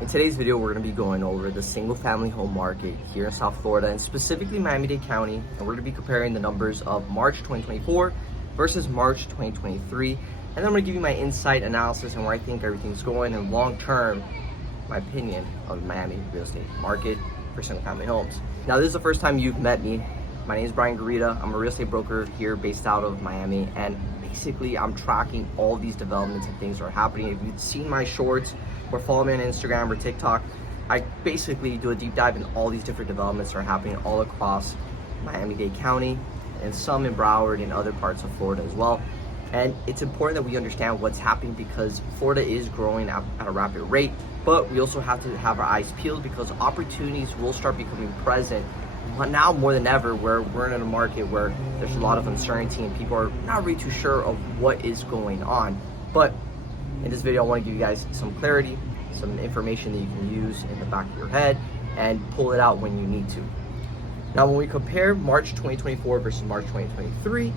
In today's video, we're going to be going over the single family home market here in South Florida and specifically Miami-Dade County. And we're going to be comparing the numbers of March 2024 versus March 2023. And then I'm going to give you my insight analysis and where I think everything's going and long term, my opinion of the Miami real estate market for single family homes. Now, this is the first time you've met me. My name is Brian Garita. I'm a real estate broker here based out of Miami. And basically, I'm tracking all these developments and things that are happening. If you've seen my shorts or follow me on Instagram or TikTok, I basically do a deep dive in all these different developments that are happening all across Miami-Dade County and some in Broward and other parts of Florida as well. And it's important that we understand what's happening because Florida is growing at a rapid rate, but we also have to have our eyes peeled because opportunities will start becoming present now more than ever, where we're in a market where there's a lot of uncertainty and people are not really too sure of what is going on. But in this video, I want to give you guys some clarity, some information that you can use in the back of your head and pull it out when you need to. Now, when we compare March 2024 versus March 2023,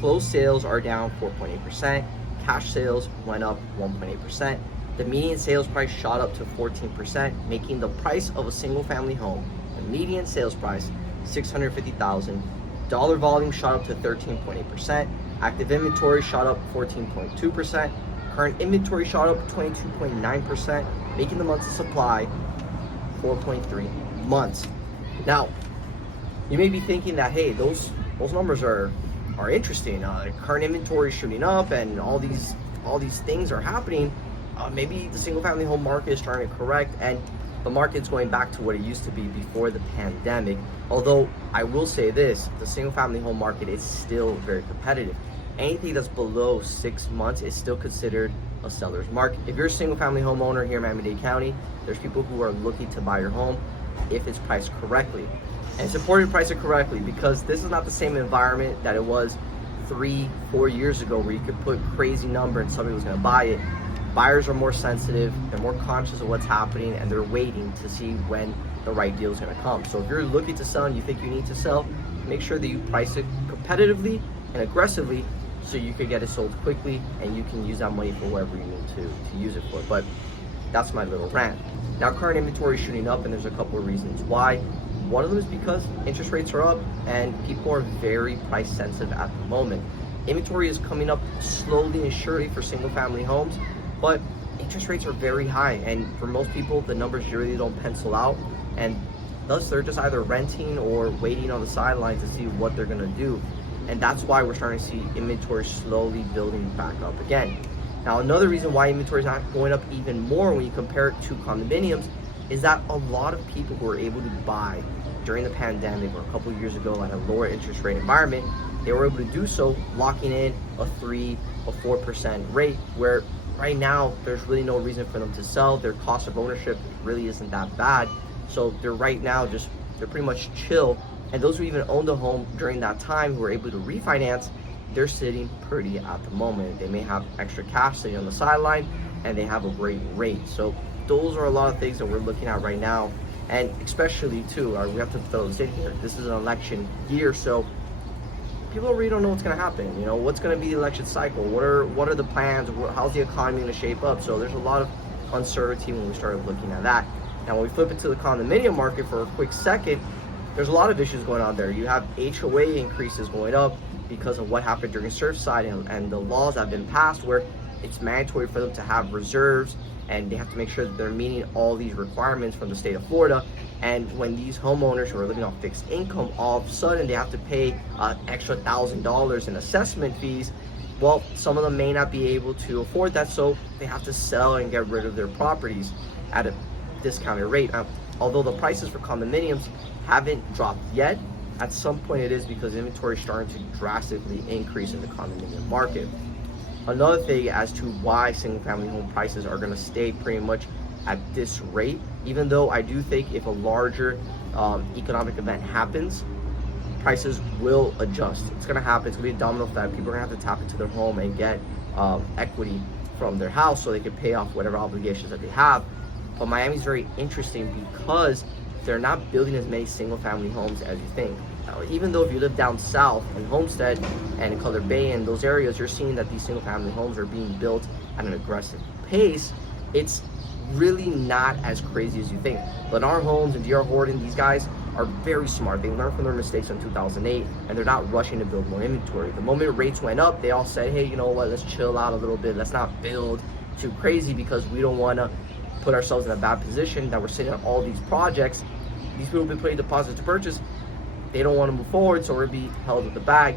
closed sales are down 4.8%, cash sales went up 1.8%, the median sales price shot up to 14%, making the price of a single family home, the median sales price, $650,000, dollar volume shot up to 13.8%, active inventory shot up 14.2%, current inventory shot up 22.9%, making the months of supply 4.3 months. Now, you may be thinking that, hey, those numbers are interesting. Current inventory is shooting up, and all these things are happening. Maybe the single family home market is starting to correct, and the market's going back to what it used to be before the pandemic. Although I will say this, the single family home market is still very competitive. Anything that's below 6 months is still considered a seller's market. If you're a single family homeowner here in Miami-Dade County, there's people who are looking to buy your home if it's priced correctly. And it's important to price it correctly because this is not the same environment that it was 3-4 years ago where you could put crazy number and somebody was gonna buy it. Buyers are more sensitive, they're more conscious of what's happening, and they're waiting to see when the right deal is gonna come. So if you're looking to sell and you think you need to sell, make sure that you price it competitively and aggressively so you can get it sold quickly and you can use that money for whatever you need to use it for. But that's my little rant. Now, current inventory is shooting up, and there's a couple of reasons why. One of them is because interest rates are up and people are very price sensitive at the moment. Inventory is coming up slowly and surely for single family homes, but interest rates are very high, and for most people the numbers really don't pencil out, and thus they're just either renting or waiting on the sidelines to see what they're gonna do. And that's why we're starting to see inventory slowly building back up again. Now, another reason why inventory is not going up even more when you compare it to condominiums is that a lot of people who were able to buy during the pandemic or a couple of years ago at a lower interest rate environment, they were able to do so locking in a 3 or 4% rate, where right now there's really no reason for them to sell. Their cost of ownership really isn't that bad. So they're right now they're pretty much chill. And those who even owned a home during that time who were able to refinance, they're sitting pretty at the moment. They may have extra cash sitting on the sideline and they have a great rate. So those are a lot of things that we're looking at right now. And especially too, we have to throw this in here, this is an election year, so people really don't know what's going to happen. You know, what's going to be the election cycle? What are the plans? How's the economy going to shape up? So there's a lot of uncertainty when we started looking at that. Now, when we flip it to the condominium market for a quick second, there's a lot of issues going on there. You have HOA increases going up because of what happened during Surfside and the laws that have been passed where it's mandatory for them to have reserves and they have to make sure that they're meeting all these requirements from the state of Florida. And when these homeowners who are living off fixed income, all of a sudden they have to pay extra $1,000 in assessment fees. Well, some of them may not be able to afford that, so they have to sell and get rid of their properties at a discounted rate. Although the prices for condominiums haven't dropped yet, at some point it is because inventory is starting to drastically increase in the condominium market. Another thing as to why single family home prices are going to stay pretty much at this rate, even though I do think if a larger economic event happens, prices will adjust. It's going to happen. It's going to be a domino effect. People are going to have to tap into their home and get equity from their house so they can pay off whatever obligations that they have. But Miami's very interesting because they're not building as many single family homes as you think. Even though if you live down south in Homestead and in Color Bay and those areas, you're seeing that these single family homes are being built at an aggressive pace. It's really not as crazy as you think. Lennar Homes and D.R. Horton, these guys are very smart. They learned from their mistakes in 2008, and they're not rushing to build more inventory. The moment rates went up, they all said, hey, you know what, let's chill out a little bit. Let's not build too crazy because we don't want to put ourselves in a bad position that we're sitting on all these projects. These people have been putting deposits to purchase. They don't want to move forward, so we're be held with the bag.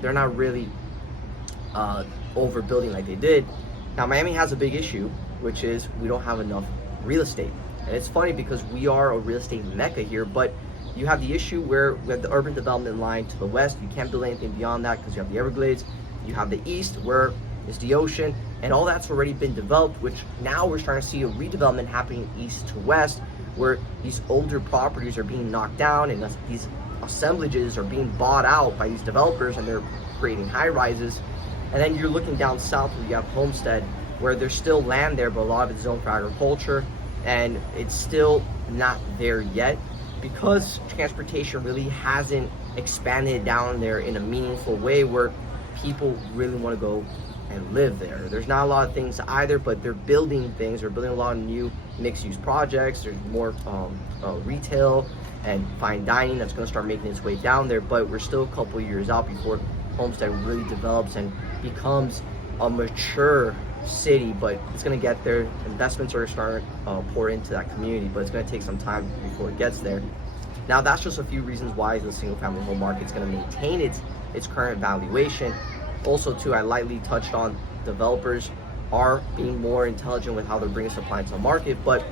They're not really overbuilding like they did. Now, Miami has a big issue, which is we don't have enough real estate. And it's funny because we are a real estate mecca here, but you have the issue where we have the urban development line to the west. You can't build anything beyond that because you have the Everglades. You have the east where is the ocean, and all that's already been developed, which now we're starting to see a redevelopment happening east to west, where these older properties are being knocked down and these assemblages are being bought out by these developers, and they're creating high rises. And then you're looking down south where you have Homestead, where there's still land there, but a lot of it's zoned for agriculture, and it's still not there yet because transportation really hasn't expanded down there in a meaningful way where people really want to go and live there. There's not a lot of things either, but they're building things. They're building a lot of new mixed-use projects. There's more retail and fine dining that's going to start making its way down there, but we're still a couple years out before Homestead really develops and becomes a mature city, but it's going to get there. Investments are starting to pour into that community, but it's going to take some time before it gets there. Now, that's just a few reasons why the single-family home market is going to maintain its current valuation. Also, too, I lightly touched on developers are being more intelligent with how they're bringing supply into the market, but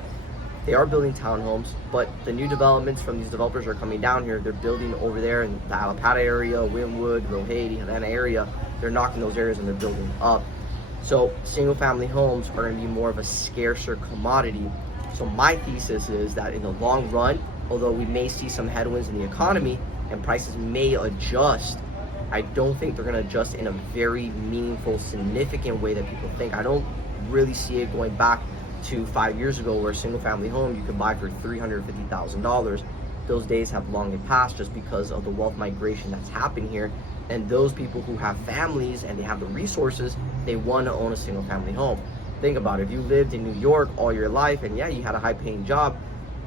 they are building townhomes. But the new developments from these developers are coming down here. They're building over there in the Alapata area, Wynwood, Rohade, Havana area. They're knocking those areas and they're building up. So single-family homes are going to be more of a scarcer commodity. So my thesis is that in the long run, although we may see some headwinds in the economy and prices may adjust, I don't think they're going to adjust in a very meaningful, significant way that people think. I don't really see it going back to 5 years ago where a single-family home you could buy for $350,000. Those days have long passed just because of the wealth migration that's happened here. And those people who have families and they have the resources, they want to own a single-family home. Think about it. If you lived in New York all your life and yeah, you had a high-paying job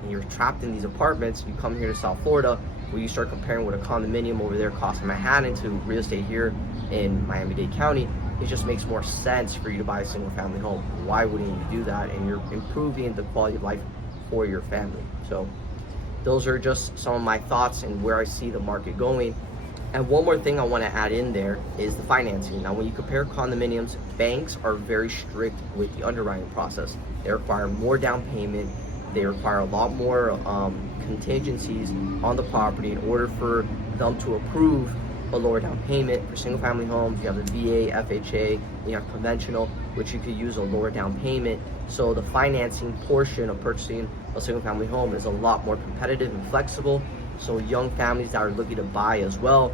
and you're trapped in these apartments, you come here to South Florida, where you start comparing what a condominium over there costs in Manhattan to real estate here in Miami-Dade County, it just makes more sense for you to buy a single-family home. Why wouldn't you do that? And you're improving the quality of life for your family. So those are just some of my thoughts and where I see the market going. And one more thing I want to add in there is the financing. Now, when you compare condominiums, banks are very strict with the underwriting process. They require more down payment. They require a lot more contingencies on the property in order for them to approve a lower down payment. For single family homes, you have the VA, FHA, you have conventional, which you could use a lower down payment. So the financing portion of purchasing a single family home is a lot more competitive and flexible. So young families that are looking to buy as well,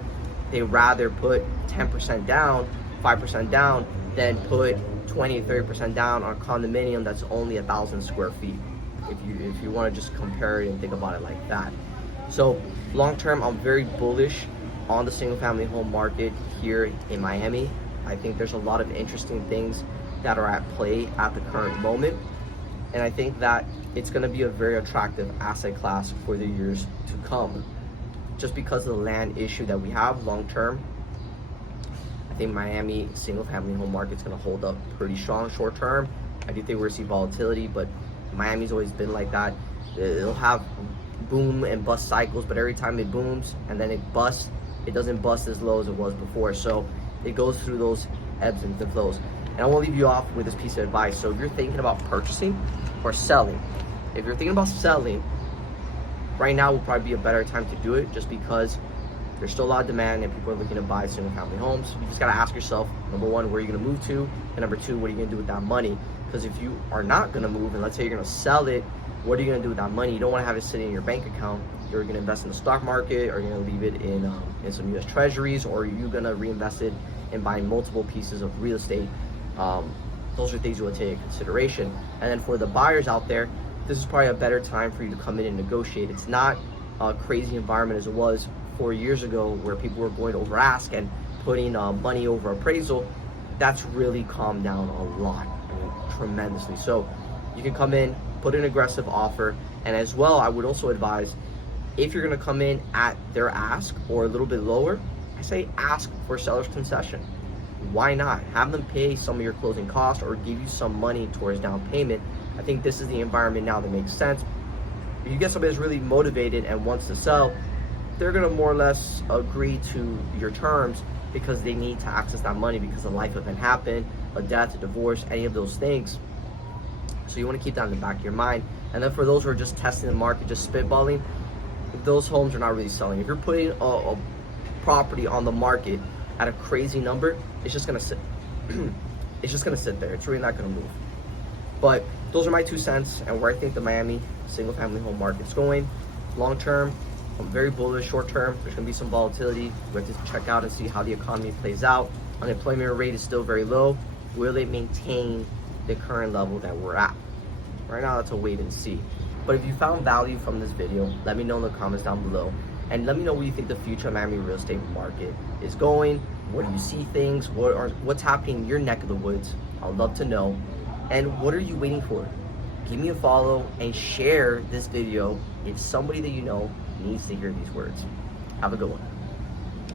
they rather put 10% down, 5% down, than put 20, 30% down on a condominium that's only 1,000 square feet. If you want to just compare it and think about it like that. So long term, I'm very bullish on the single family home market here in Miami. I think there's a lot of interesting things that are at play at the current moment. And I think that it's going to be a very attractive asset class for the years to come. Just because of the land issue that we have long term, I think Miami single family home market is going to hold up pretty strong short term. I do think we're going to see volatility, but Miami's always been like that. It'll have boom and bust cycles, but every time it booms and then it busts, it doesn't bust as low as it was before. So it goes through those ebbs and flows. And I want to leave you off with this piece of advice. So if you're thinking about purchasing or selling, if you're thinking about selling, right now will probably be a better time to do it just because there's still a lot of demand and people are looking to buy single family homes. You just got to ask yourself, number one, where are you going to move to? And number two, what are you going to do with that money? Because if you are not going to move, and let's say you're going to sell it, what are you going to do with that money? You don't want to have it sitting in your bank account. You're going to invest in the stock market, or you're going to leave it in some U.S. treasuries, or are you going to reinvest it in buying multiple pieces of real estate? Those are things you will take into consideration. And then for the buyers out there, this is probably a better time for you to come in and negotiate. It's not a crazy environment as it was 4 years ago where people were going over ask and putting money over appraisal. That's really calmed down a lot, I mean, tremendously. So You can come in, put an aggressive offer, and as well, I would also advise, if you're gonna come in at their ask or a little bit lower, I say ask for seller's concession. Why not? Have them pay some of your closing costs or give you some money towards down payment. I think this is the environment now that makes sense. If you get somebody that's really motivated and wants to sell, they're gonna more or less agree to your terms because they need to access that money because a life event happened, a death, a divorce, any of those things. So you wanna keep that in the back of your mind. And then for those who are just testing the market, just spitballing, those homes are not really selling. If you're putting a property on the market at a crazy number, it's just gonna sit. It's just gonna sit there. It's really not gonna move. But those are my 2 cents and where I think the Miami single-family home market's going. Long term, I'm very bullish. Short term, there's gonna be some volatility. We have to check out and see how the economy plays out. Unemployment rate is still very low. Will it maintain the current level that we're at? Right now, that's a wait and see. But if you found value from this video, let me know in the comments down below. And let me know what you think the future Miami real estate market is going. Where do you see things? What's happening in your neck of the woods? I'd love to know. And what are you waiting for? Give me a follow and share this video if somebody that you know needs to hear these words. Have a good one.